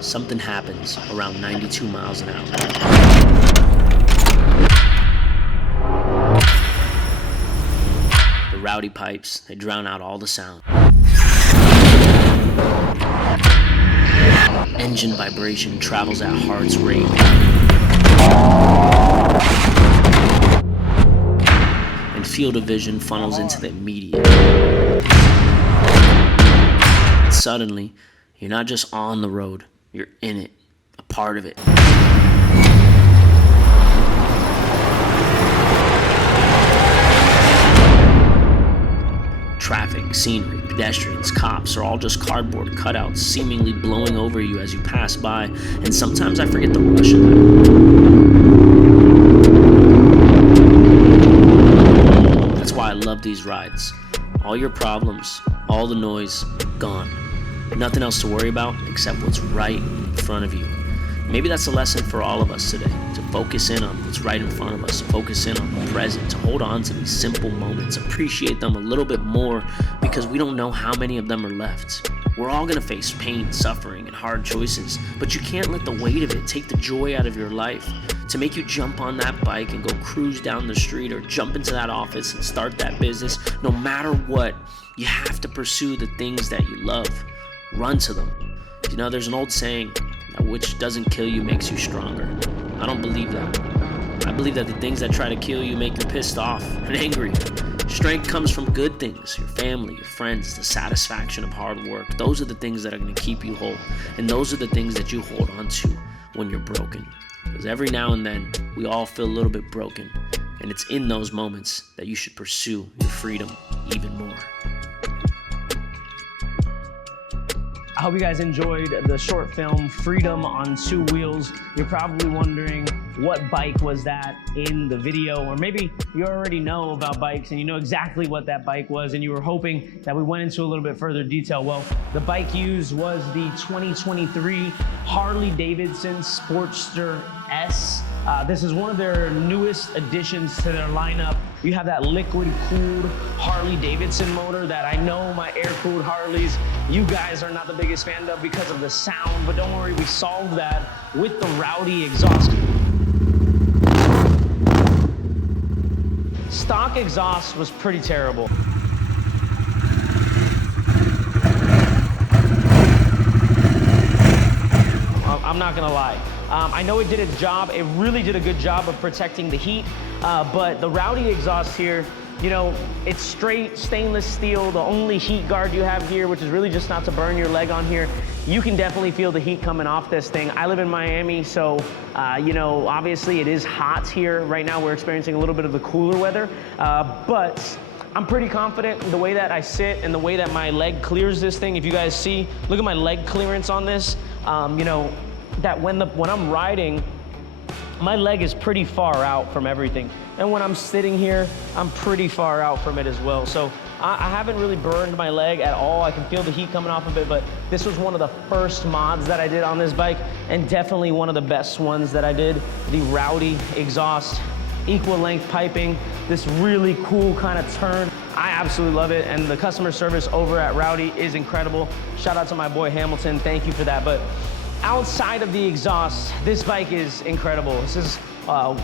something happens around 92 miles an hour. The rowdy pipes, they drown out all the sound. Engine vibration travels at heart's rate. And field of vision funnels into the immediate. And suddenly, you're not just on the road, you're in it, a part of it. Traffic, scenery, pedestrians, cops are all just cardboard cutouts seemingly blowing over you as you pass by, and sometimes I forget the rush of that. That's why I love these rides. All your problems, all the noise, gone. Nothing else to worry about except what's right in front of you. Maybe that's a lesson for all of us today, to focus in on what's right in front of us, to focus in on the present, to hold on to these simple moments, appreciate them a little bit more because we don't know how many of them are left. We're all gonna face pain, suffering, and hard choices, but you can't let the weight of it take the joy out of your life. To make you jump on that bike and go cruise down the street or jump into that office and start that business, no matter what, you have to pursue the things that you love. Run to them. You know, there's an old saying, that which doesn't kill you makes you stronger. I don't believe that. I believe that the things that try to kill you make you pissed off and angry. Strength comes from good things, your family, your friends, the satisfaction of hard work. Those are the things that are going to keep you whole. And those are the things that you hold on to when you're broken. Because every now and then, we all feel a little bit broken. And it's in those moments that you should pursue your freedom even more. I hope you guys enjoyed the short film, Freedom on 2 Wheels. You're probably wondering what bike was that in the video, or maybe you already know about bikes and you know exactly what that bike was and you were hoping that we went into a little bit further detail. Well, the bike used was the 2023 Harley-Davidson Sportster S. This is one of their newest additions to their lineup. You have that liquid-cooled Harley-Davidson motor that I know my air-cooled Harleys, you guys are not the biggest fan of because of the sound, but don't worry, we solved that with the Rowdy Exhaust. Stock exhaust was pretty terrible. I'm not gonna lie. I know it did its job. It really did a good job of protecting the heat, but the Rowdy exhaust here, you know, it's straight stainless steel. The only heat guard you have here, which is really just not to burn your leg on here, you can definitely feel the heat coming off this thing. I live in Miami, so, you know, obviously it is hot here. Right now we're experiencing a little bit of the cooler weather, but I'm pretty confident in the way that I sit and the way that my leg clears this thing. If you guys see, look at my leg clearance on this. You know, that when I'm riding, my leg is pretty far out from everything. And when I'm sitting here, I'm pretty far out from it as well. So I haven't really burned my leg at all. I can feel the heat coming off of it, but this was one of the first mods that I did on this bike, and definitely one of the best ones that I did. The Rowdy exhaust, equal length piping, this really cool kind of turn. I absolutely love it, and the customer service over at Rowdy is incredible. Shout out to my boy Hamilton, thank you for that. But outside of the exhaust, this bike is incredible. This is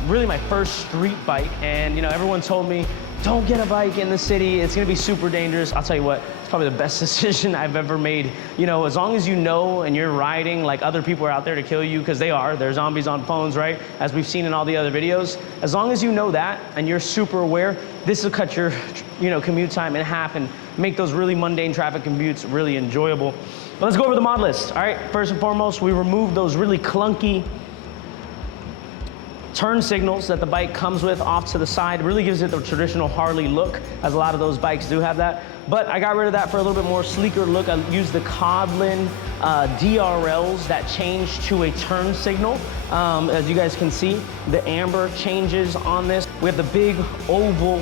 really my first street bike, and you know, everyone told me, don't get a bike in the city, it's gonna be super dangerous. I'll tell you what, it's probably the best decision I've ever made. You know, as long as you know and you're riding like other people are out there to kill you, because they're zombies on phones, right? As we've seen in all the other videos. As long as you know that and you're super aware, this will cut your, you know, commute time in half and make those really mundane traffic commutes really enjoyable. But let's go over the mod list. All right, first and foremost, we removed those really clunky turn signals that the bike comes with off to the side. It really gives it the traditional Harley look, as a lot of those bikes do have that. But I got rid of that for a little bit more sleeker look. I used the Codlin DRLs that change to a turn signal. As you guys can see, the amber changes on this. We have the big oval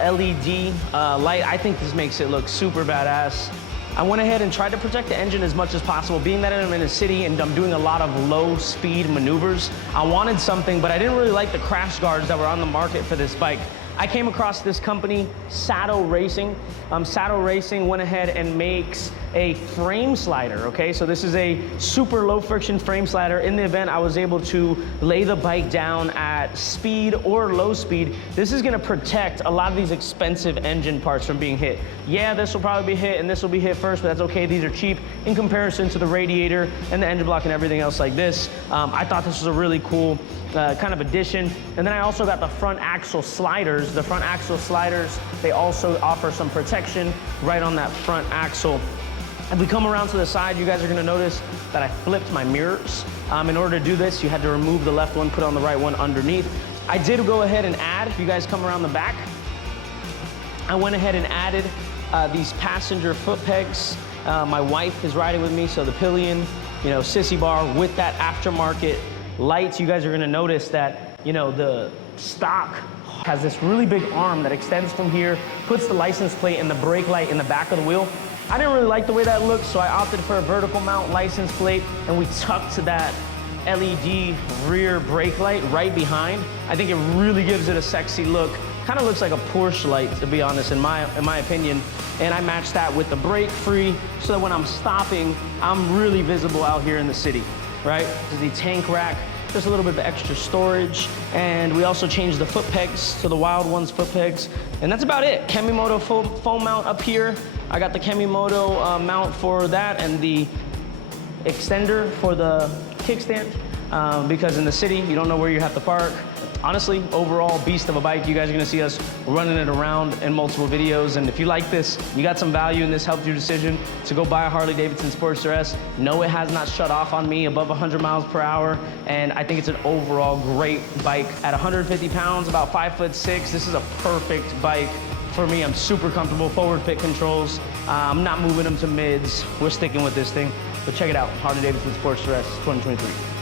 LED light. I think this makes it look super badass. I went ahead and tried to protect the engine as much as possible. Being that I'm in a city and I'm doing a lot of low speed maneuvers, I wanted something, but I didn't really like the crash guards that were on the market for this bike. I came across this company, Saddle Racing. Saddle Racing went ahead and makes a frame slider, okay? So this is a super low friction frame slider. In the event I was able to lay the bike down at speed or low speed, this is gonna protect a lot of these expensive engine parts from being hit. Yeah, this will probably be hit and this will be hit first, but that's okay. These are cheap in comparison to the radiator and the engine block and everything else like this. I thought this was a really cool kind of addition. And then I also got the front axle sliders. The front axle sliders, they also offer some protection right on that front axle. If we come around to the side, you guys are gonna notice that I flipped my mirrors. In order to do this, you had to remove the left one, put on the right one underneath. I did go ahead and add, if you guys come around the back, I went ahead and added these passenger foot pegs. My wife is riding with me, so the pillion, you know, sissy bar with that aftermarket lights. You guys are gonna notice that, you know, the stock has this really big arm that extends from here, puts the license plate and the brake light in the back of the wheel. I didn't really like the way that looked, so I opted for a vertical mount license plate, and we tucked that LED rear brake light right behind. I think it really gives it a sexy look. Kind of looks like a Porsche light, to be honest, in my opinion. And I matched that with the brake free, so that when I'm stopping, I'm really visible out here in the city, right? This is the tank rack, just a little bit of extra storage. And we also changed the foot pegs to the Wild Ones foot pegs. And that's about it. Kemimoto foam mount up here. I got the Kemimoto mount for that and the extender for the kickstand, because in the city, you don't know where you have to park. Honestly, overall, beast of a bike. You guys are gonna see us running it around in multiple videos. And if you like this, you got some value and this helped your decision to go buy a Harley-Davidson Sportster S, no, it has not shut off on me above 100 miles per hour. And I think it's an overall great bike. At 150 pounds, about 5'6", this is a perfect bike for me. I'm super comfortable, forward fit controls. I'm not moving them to mids. We're sticking with this thing. But check it out, Harley-Davidson Sportster S 2023.